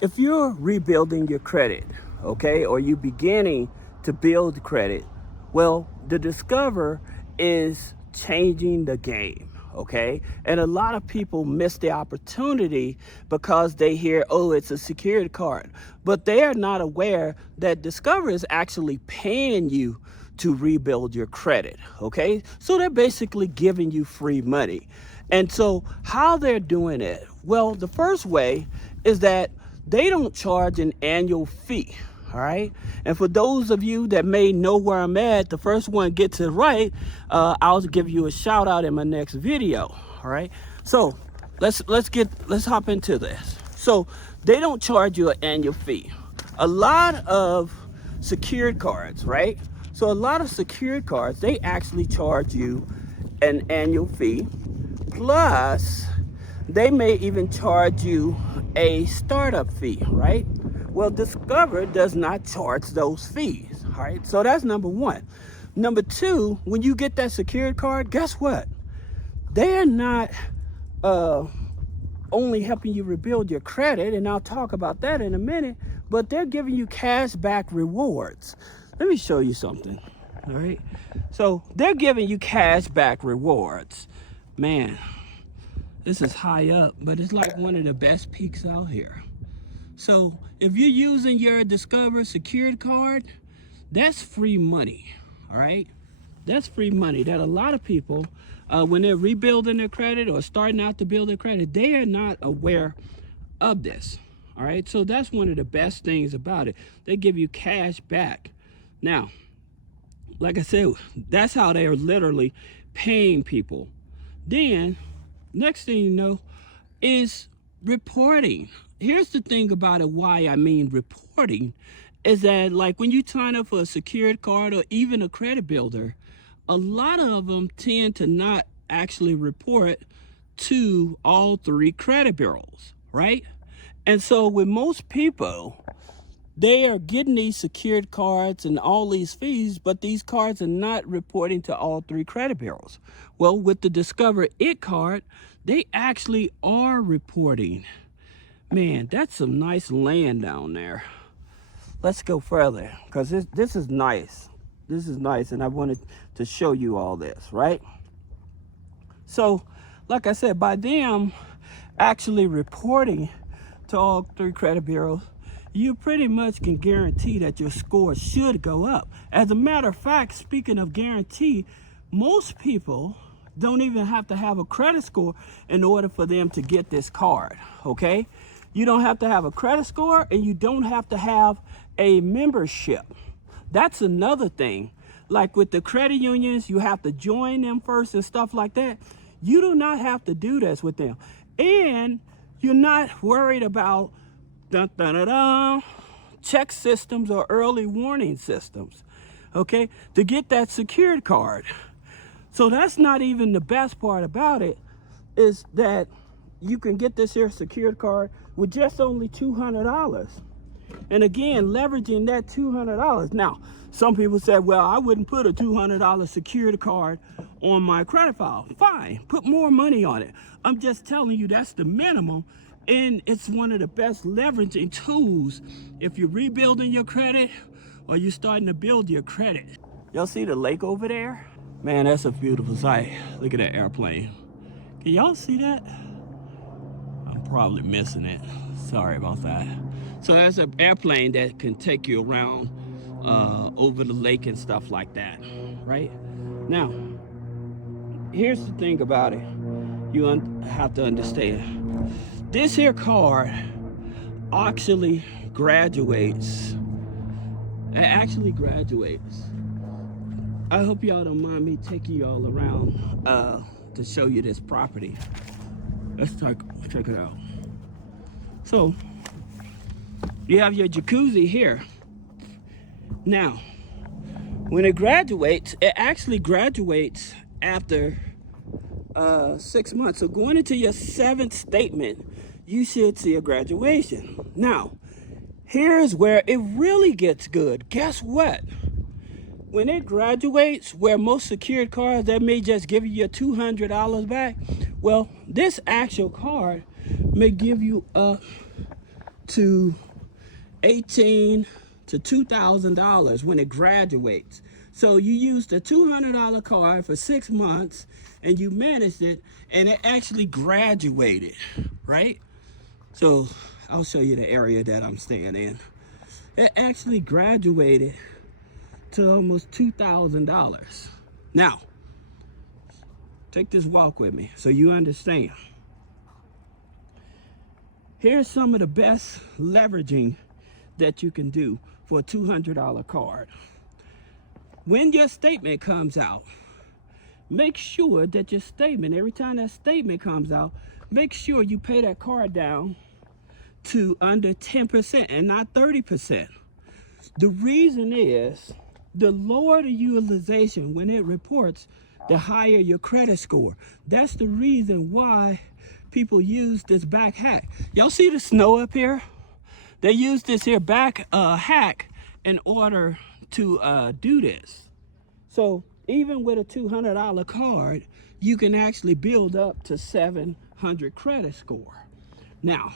if you're rebuilding your credit, okay, or you beginning to build credit, well, the Discover is changing the game, okay? And a lot of people miss the opportunity because they hear, oh, it's a secured card. But they are not aware that Discover is actually paying you to rebuild your credit, okay? So they're basically giving you free money. And so how they're doing it? Well, the first way is that they don't charge an annual fee. All right. And for those of you that may know where I'm at, the first one gets it right, I'll give you a shout out in my next video. All right. So let's hop into this. So they don't charge you an annual fee. A lot of secured cards, right? So a lot of secured cards, they actually charge you an annual fee. Plus, they may even charge you a startup fee, right? Well, Discover does not charge those fees, all right? So that's number one. Number two, when you get that secured card, guess what? They're not only helping you rebuild your credit, and I'll talk about that in a minute, but they're giving you cash back rewards. Let me show you something, all right? So they're giving you cash back rewards. Man, this is high up, but it's like one of the best peaks out here. So if you're using your Discover secured card, that's free money, all right? That's free money that a lot of people, when they're rebuilding their credit or starting out to build their credit, they are not aware of this, all right? So that's one of the best things about it. They give you cash back. Now, like I said, that's how they are literally paying people. Then, next thing you know is reporting. Here's the thing about it, why I mean reporting, is that like when you sign up for a secured card or even a credit builder, a lot of them tend to not actually report to all three credit bureaus, right? And so with most people, they are getting these secured cards and all these fees, but these cards are not reporting to all three credit bureaus. Well, with the Discover It card, they actually are reporting. Man, that's some nice land down there. Let's go further, because this is nice. This is nice, and I wanted to show you all this, right? So, like I said, by them actually reporting to all three credit bureaus, you pretty much can guarantee that your score should go up. As a matter of fact, speaking of guarantee, most people don't even have to have a credit score in order for them to get this card, okay? You don't have to have a credit score, and you don't have to have a membership. That's another thing. Like with the credit unions, you have to join them first and stuff like that. You do not have to do this with them. And you're not worried about check systems or early warning systems, okay, to get that secured card. So that's not even the best part about it, is that you can get this here secured card with just only $200. And again, leveraging that $200. Now, some people said, well, I wouldn't put a $200 secured card on my credit file. Fine, put more money on it. I'm just telling you that's the minimum. And it's one of the best leveraging tools if you're rebuilding your credit or you're starting to build your credit. Y'all see the lake over there? Man, that's a beautiful sight. Look at that airplane. Can y'all see that? I'm probably missing it. Sorry about that. So that's an airplane that can take you around over the lake and stuff like that, right? Now, here's the thing about it. You have to understand. This here card actually graduates. It actually graduates. I hope y'all don't mind me taking y'all around to show you this property. Let's check it out. So, you have your jacuzzi here. Now, when it graduates, it actually graduates after 6 months. So going into your 7th statement, you should see a graduation. Now, here's where it really gets good. Guess what? When it graduates, where most secured cards, that may just give you your $200 back. Well, this actual card may give you a to $18 to $2,000 when it graduates. So you used a $200 card for 6 months and you managed it, and it actually graduated, right? So I'll show you the area that I'm staying in. It actually graduated to almost $2,000. Now, take this walk with me so you understand. Here's some of the best leveraging that you can do for a $200 card. When your statement comes out, make sure that your statement, every time that statement comes out, make sure you pay that card down to under 10% and not 30%. The reason is, the lower the utilization when it reports, the higher your credit score. That's the reason why people use this back hack. Y'all see the snow up here? They use this here back hack in order to do this. So even with a $200 card, you can actually build up to 700 credit score. Now,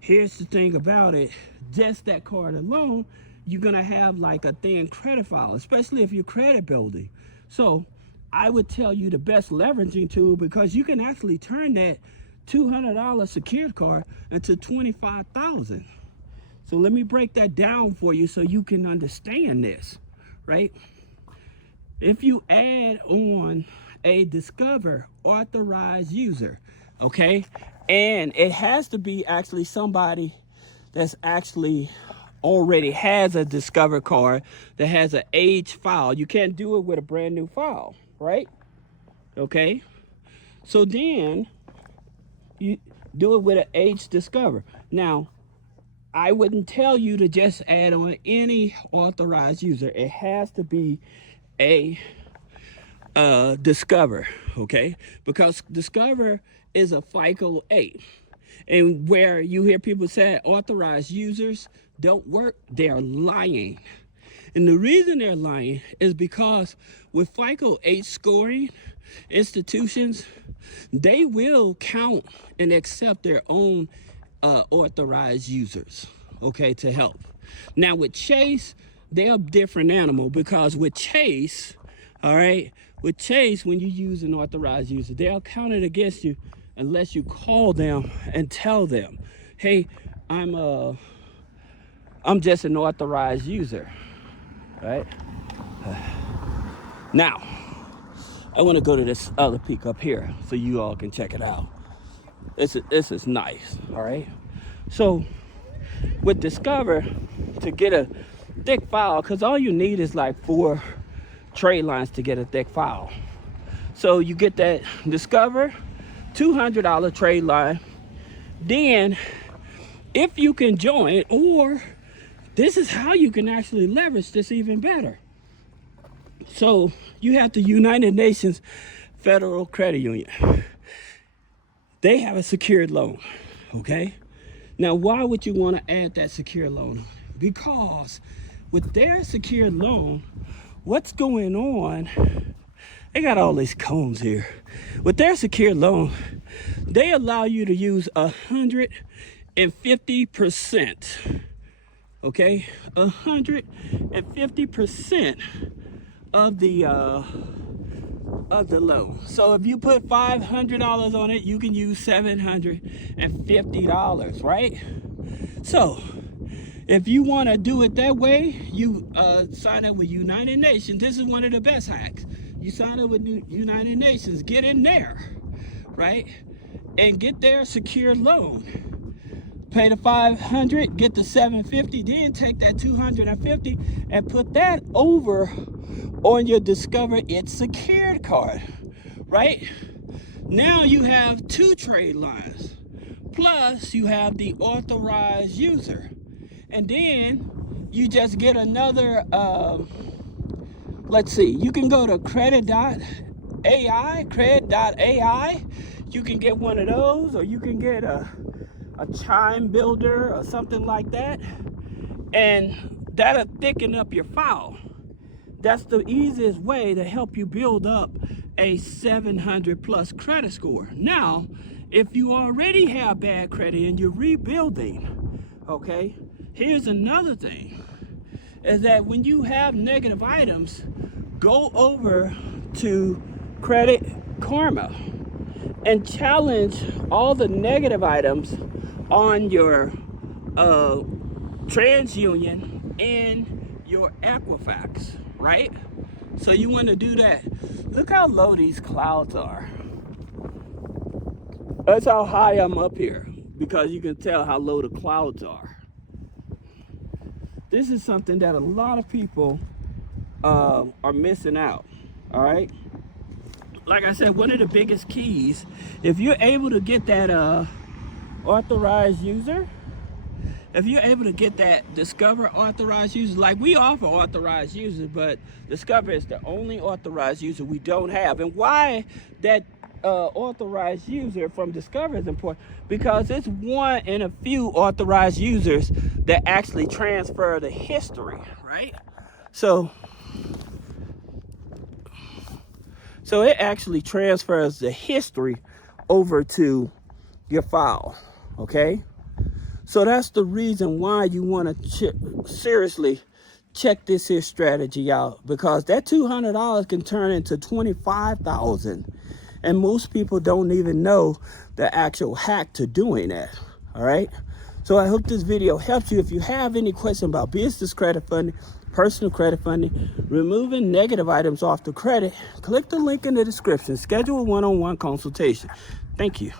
here's the thing about it. Just that card alone, you're gonna have like a thin credit file, especially if you're credit building. So I would tell you the best leveraging tool, because you can actually turn that $200 secured card into $25,000. So let me break that down for you so you can understand this, right? If you add on a Discover authorized user, okay, and it has to be actually somebody that's actually already has a Discover card that has an aged file. You can't do it with a brand new file, right? Okay, so then you do it with an aged Discover. Now, I wouldn't tell you to just add on any authorized user. It has to be a Discover, okay? Because Discover is a FICO 8. And where you hear people say authorized users don't work, they're lying. And the reason they're lying is because with FICO 8 scoring institutions, they will count and accept their own authorized users, okay, to help. Now with Chase, they're a different animal, because with Chase, all right, with Chase, when you use an authorized user, they'll count it against you unless you call them and tell them, hey, I'm just an authorized user, right? Now, I want to go to this other peak up here so you all can check it out. This is nice, all right? So with Discover, to get a thick file, because all you need is like 4 trade lines to get a thick file. So you get that Discover $200 trade line. Then if you can join, or this is how you can actually leverage this even better. So you have the United Nations Federal Credit Union. They have a secured loan, okay? Now, why would you want to add that secured loan? Because with their secured loan, what's going on, they got all these cones here. With their secured loan, they allow you to use 150%, okay? 150% of the loan. So if you put $500 on it, you can use $750, right? So if you want to do it that way, you sign up with United Nations. This is one of the best hacks. You sign up with United Nations, get in there, right? And get their secured loan. Pay the $500, get the $750, then take that $250 and put that over on your Discover It's Secured card, right? Now you have 2 trade lines, plus you have the authorized user. And then you just get another, let's see, you can go to Credit.ai. You can get one of those, or you can get a Chime builder or something like that, and that'll thicken up your file. That's the easiest way to help you build up a 700 plus credit score. Now, if you already have bad credit and you're rebuilding, Okay, here's another thing, is that when you have negative items, go over to Credit Karma and challenge all the negative items on your TransUnion and your Equifax, right? So you want to do that. Look how low these clouds are. That's how high I'm up here, because you can tell how low the clouds are. This is something that a lot of people are missing out, all right? Like I said, one of the biggest keys, if you're able to get that authorized user, if you're able to get that Discover authorized user, like we offer authorized users, but Discover is the only authorized user we don't have. And why that authorized user from Discover is important? Because it's one in a few authorized users that actually transfer the history, right? So it actually transfers the history over to your file, okay? So that's the reason why you want to seriously check this here strategy out, because that $200 can turn into $25,000, and most people don't even know the actual hack to doing that. All right. So I hope this video helps you. If you have any questions about business credit funding, personal credit funding, removing negative items off the credit, click the link in the description. Schedule a one-on-one consultation. Thank you.